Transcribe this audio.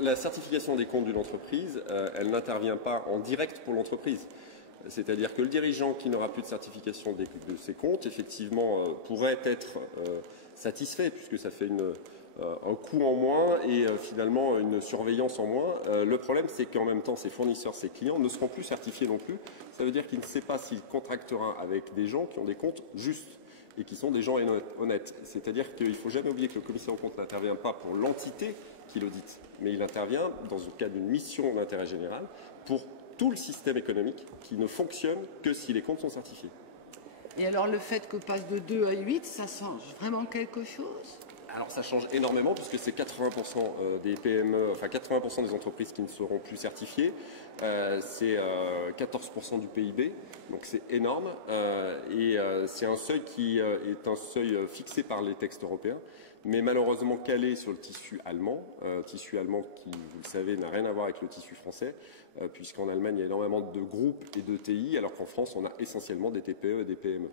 la certification des comptes d'une entreprise, elle n'intervient pas en direct pour l'entreprise. C'est-à-dire que le dirigeant qui n'aura plus de certification de ses comptes, effectivement, pourrait être satisfait, puisque ça fait un coût en moins et finalement une surveillance en moins. Le problème, c'est qu'en même temps, ses fournisseurs, ses clients ne seront plus certifiés non plus. Ça veut dire qu'il ne sait pas s'il contractera avec des gens qui ont des comptes justes et qui sont des gens honnêtes. C'est-à-dire qu'il ne faut jamais oublier que le commissaire aux comptes n'intervient pas pour l'entité qui l'audite, mais il intervient dans le cadre d'une mission d'intérêt général pour tout le système économique qui ne fonctionne que si les comptes sont certifiés. Et alors le fait que passe de 2 à 8, ça change vraiment quelque chose? Alors ça change énormément puisque c'est 80% des PME, enfin 80% des entreprises qui ne seront plus certifiées. C'est 14% du PIB, donc c'est énorme. Et c'est un seuil qui est un seuil fixé par les textes européens, mais malheureusement calé sur le tissu allemand qui, vous le savez, n'a rien à voir avec le tissu français, puisqu'en Allemagne il y a énormément de groupes et de TI, alors qu'en France on a essentiellement des TPE et des PME.